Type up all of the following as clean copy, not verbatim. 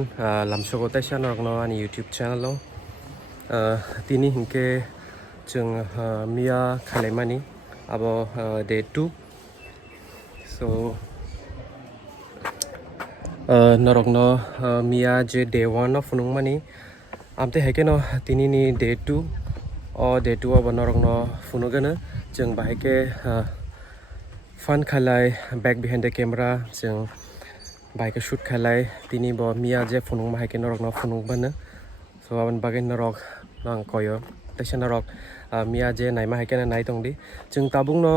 everyone, lamsogo taisa norokno ani YouTube channel lo tini hingke jeng mia khalaimani abo day 2 so norokno mia je day 1 no funungmani amte haike no tini ni day 2 o day 2 abo norokno funugana jeng bahake fun khalai back behind the camera jeng bike shoot khalai tini bo mia je funung bahai ke norok no funung bana so aban bagai norok nang koyo taisa norok mia je nai ma haike na nai tongdi jeng tabung no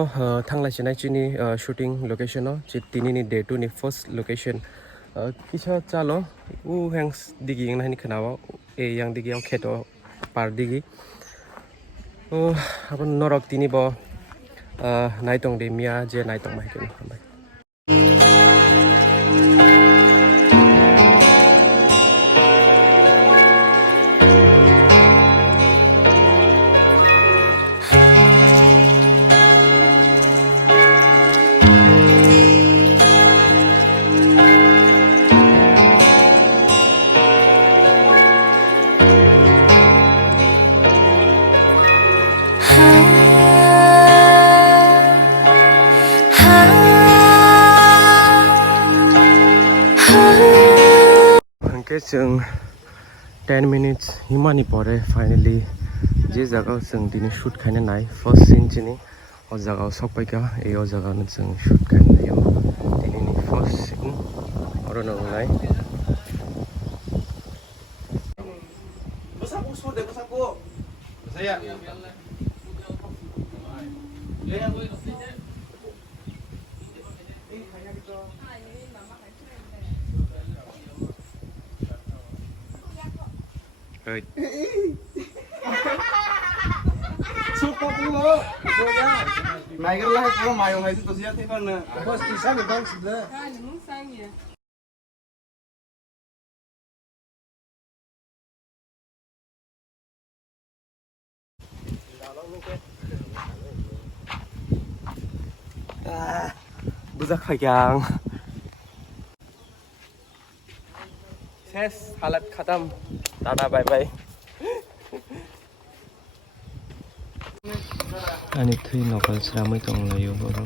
thanglai chinai chini shooting location no je tini ni day 2 ni first location kisa chalo u hangs digi yang nai khanawa e yang digi yang kheto par digi o aban norok tini bo nai tongdi mia je nai tong bahai ke no Jeng 10 minutes himani pore finally je jaga jeng dini shoot khaina nai first scene chini o jaga sokpai ka e o jaga no jeng shoot khaina yo dini ni first scene oro no nai Besaku sur deh besaku saya Suka pulo, soalnya naik lah kalau mayo nggak itu sih ya kan. Bos bisa bang sudah. buzak khagyang ses halat khatam tada bye bye ani thui nokal sramai tonglayo boro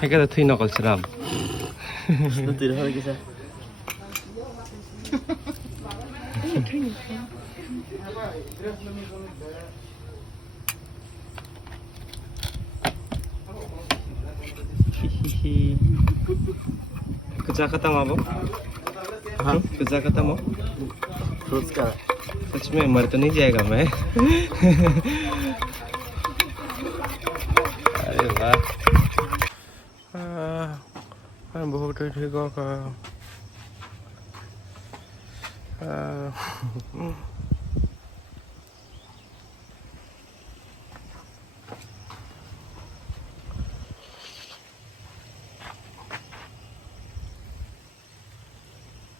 haika da thui nokal sram Tidak ada kisah. kerja kata mau हाँ pizza खाता मो Terus kan? सच में मर तो नहीं जाएगा मैं अरे वाह बहुत ठीक होगा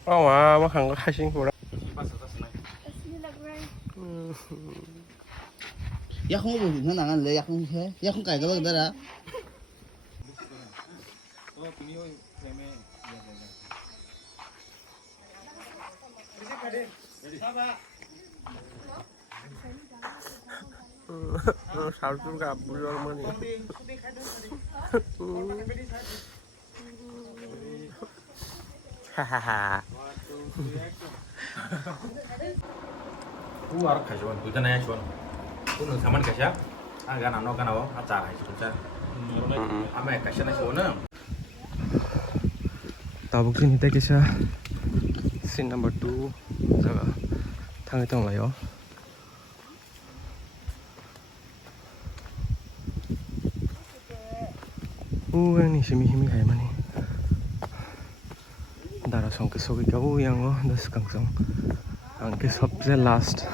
wow mà hàng có hai sinh của Ya không có gì nangan le ya không thế. Ya không cài cái đó ra. sao chúng gặp rồi mà hahaha Ku harus kasih wan, tujuan aja cuan. Ku nung saman kasih, agak nano kan awak, acara itu tujuan. Ame kasih nasi wana. tabuk ini teh kisah scene number 2 jaga thang itong layo ini simi himi kayak mana darah song ke sogi kau yang das kangsong angke सबसे last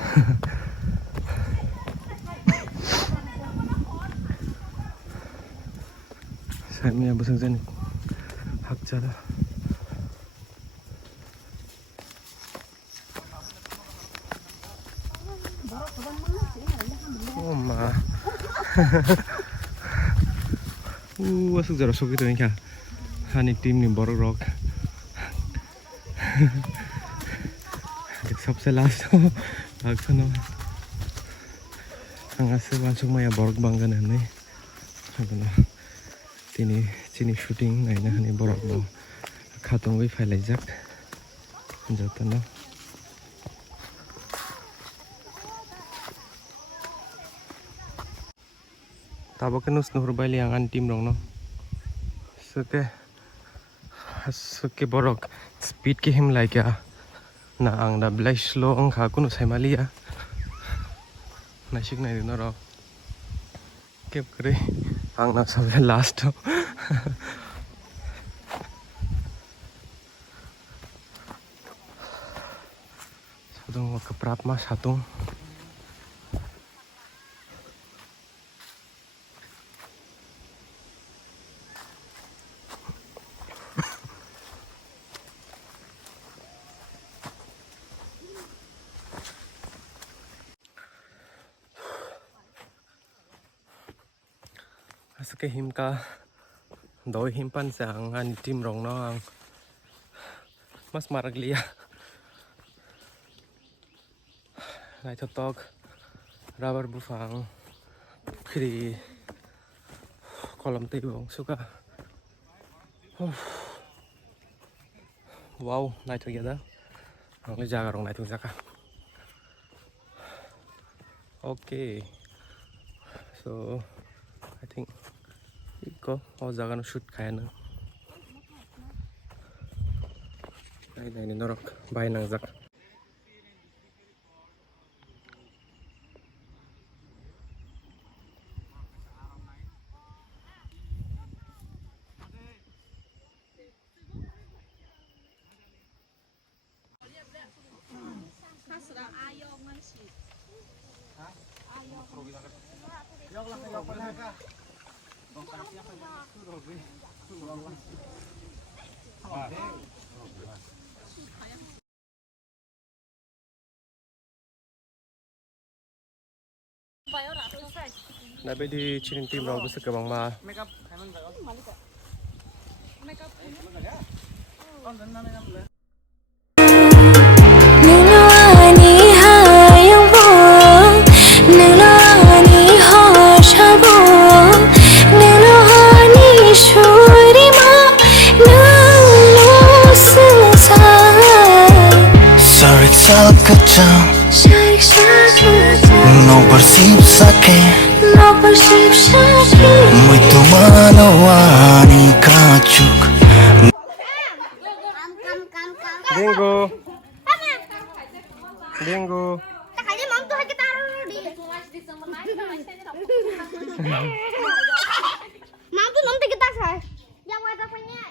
saya punya busang jen hak jada oh ma asuk jara sogi to ingka hani tim ni borok rok सबसे last लाग्छ न आंहासो मानसिक माया बरक बांगोन होननाय दिनै जोंनि shooting नायनो होनाय बरक बाव खाथंबै फायलायजाक जतन ताबो के नुस नुहुरबायलै आं आंनि टीम दं न सुके बरक स्पीड के हिम लायका ना आं दा ब्लाय स्ल' आंहा कुनु सायमालिया नायसिक नायदों न' र' खेबब्रै आंना सबसे लास्टआव सादुं keprap mas satung Asake himka doi himpan sang an tim rong no ang mas maraglia nai thotok rubber bufang khri kolam tei bong suka wow nai thogyada ang le jaga rong nai thujaka okay so I think iko o jaga no shoot kaya na nai ni norok bai nang jak na bedi chinin team rong busa kabang ma No perceive sake muito manawani kachuk bingo bingo Mam tuh nanti kita say. Yang mau teleponnya.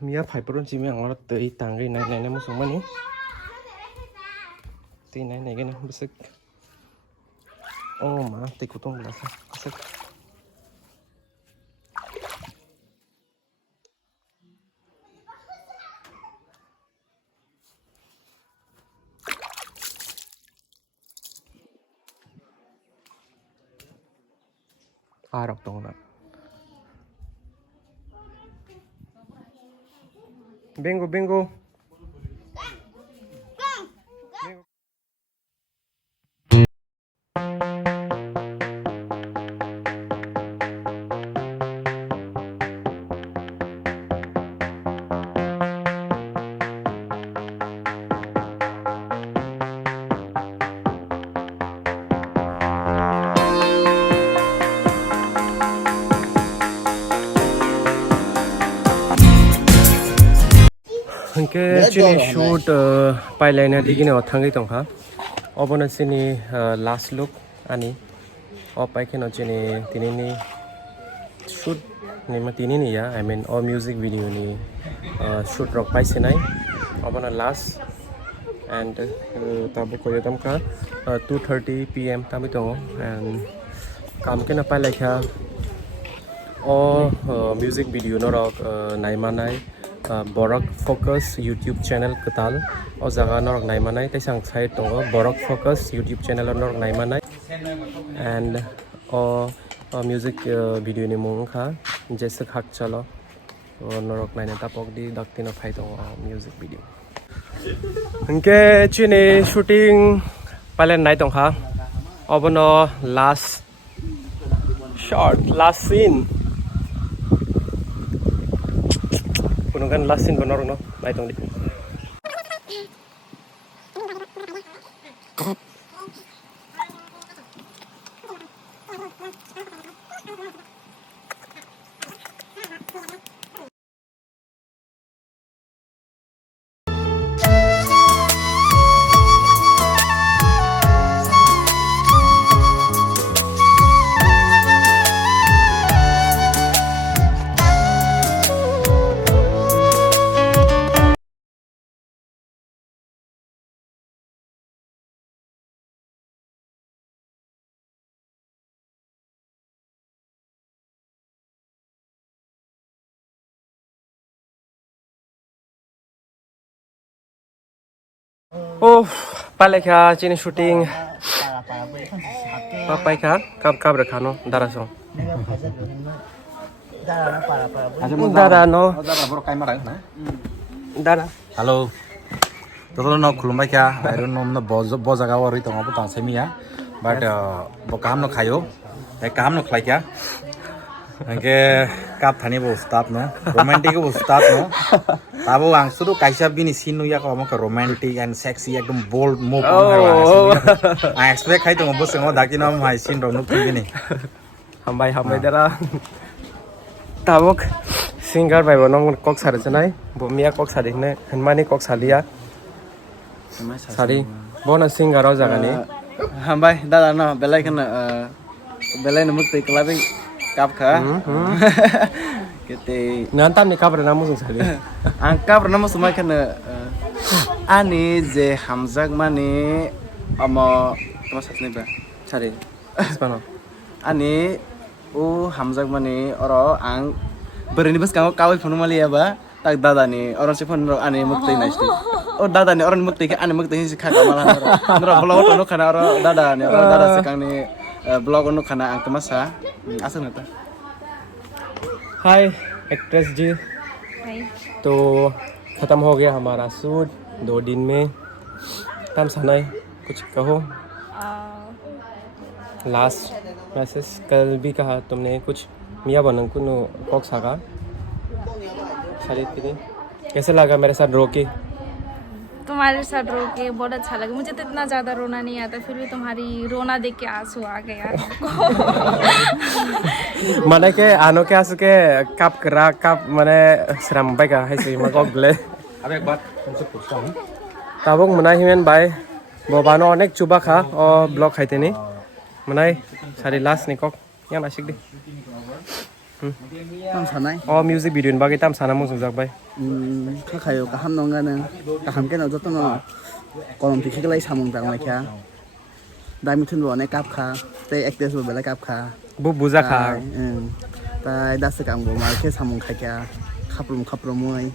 Mia phải bron chim yang orang tới tang cái này một số mani tí này cái này besek oh mà tí cụ tông là sao besek rọc tông nè bingo bingo Hingke chini shoot pipeline di gini othangai tongha obona chini last look ani opai keno chini tinini shoot ni ma tinini ya I mean all music video ni shoot rock pai sinai obona last and tabu ko yatam ka 2:30 PM tami tongo and kam kena pai lekha all music video no rock nai manai Borak Focus YouTube channel ketal o jaga norok naimanai taisang site tongo Borak Focus YouTube channel norok naimanai and o music video ni mung kha jese khak chalo o norok naina tapok di daktina phai tongo music video hingke chini shooting palen nai tong kha obono last shot last scene punungan last scene benar no nai tong di oh pale kha chini shooting papai kha kap rakhano darasong dara no dara Halo. Toto no khulumbai kya. I don't know no bo jaga wari tong abu tang semia. But bo kam no khayo. E kam no khlai kya. Angke kap thani bo ustad no. Romantic bo ustad no. Tabo ang sudu kaisa bini scene ya ko amka romantic and sexy ekdom bold move on. I expect khai tong bo sengo dakino mai scene ro no bini. hambai dara tabok singer bai bonong kok sare chanai bo mia kok sare ne hanmani kok salia sari bona singer ro jaga ni Hambai dada no belai kan belai no mukti kelabi kap kha kete nantam ni kabar namu sung sari angka bernama semua kan ani je hamzak mani amo temas hatni ba sari spano ani u hamzak mani oro ang berini bas kang kawai phone mali ya ba tak dada ni oron se phone ro ani mukti nasti o dada ni oron mukti ke ani mukti si kha kamala ro blog to no khana oro dada ni oro dada se kang ni blog no khana ang temasa asan nata hi actress ji Hai. तो खत्म हो गया हमारा shoot 2 दिन में तम सनाई कुछ कहो लास्ट मैसेज कल भी कहा तुमने कुछ मिया बनन को कॉक सागा सारी कैसे लगा मेरे साथ रो के तुम्हारे साथ रो के बहुत अच्छा लगा मुझे तो इतना ज़्यादा रोना नहीं आता फिर भी तुम्हारी रोना देख के आंसू आ गया माने के आनो के आंसू के कप करा कप माने श्रम बाय का है सही मको गले Abe ek baat tumse puchta hu. ताबक मना हिमेन बाय बोबानो अनेक चुबा खा और ब्लॉक खाइते नहीं मनाई सारी लास्ट निकॉक या नाशिक दे tam sanai और म्यूजिक वीडियो इन बाकी तम साना मुझे जाग bye kha khayo kaham nonga na kaham ke no joto no kolom pikhi kelai samung jang mai kya dai mithun bo ne kap kha te actress bo bela kap kha bu buza खा tai das kang bo mar ke samung kha kya khaprum moi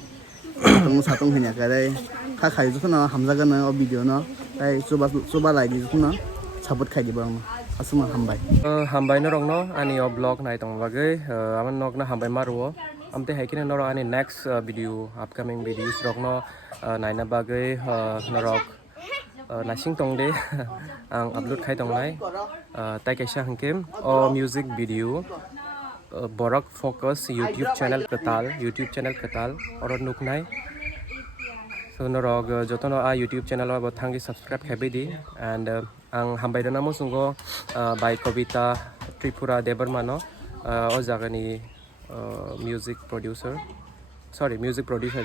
satung hanya ka dai kha khayo joto no hamza ga na o video no tai chuba lai di joto no sabut khai di bang asuma hambai hambai no rong no ani o blog nai tong bagai aman nok na hambai maruo amte haikine no ani next video upcoming videos rong no nai na bagai norok nasing tong de ang upload khai tong nai tai kaisa hangkem o music video Borak Focus YouTube channel ketal oro nuknai so norok jotono a YouTube channel ba thangi subscribe khabe di and ang hambai dana mo sungo by Kobita Tripura Debarmano o jagani music producer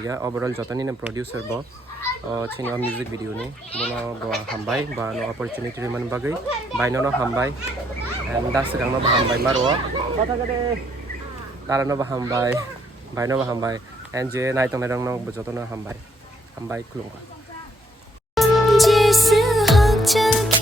ya overall jotoni na producer bo chini music video ni bono bo hambai ba no opportunity man bagai by no hambai and das kang no hambai maro kala no hambai by no hambai and je nai tong na no jotono hambai kulung जिस हाथ चल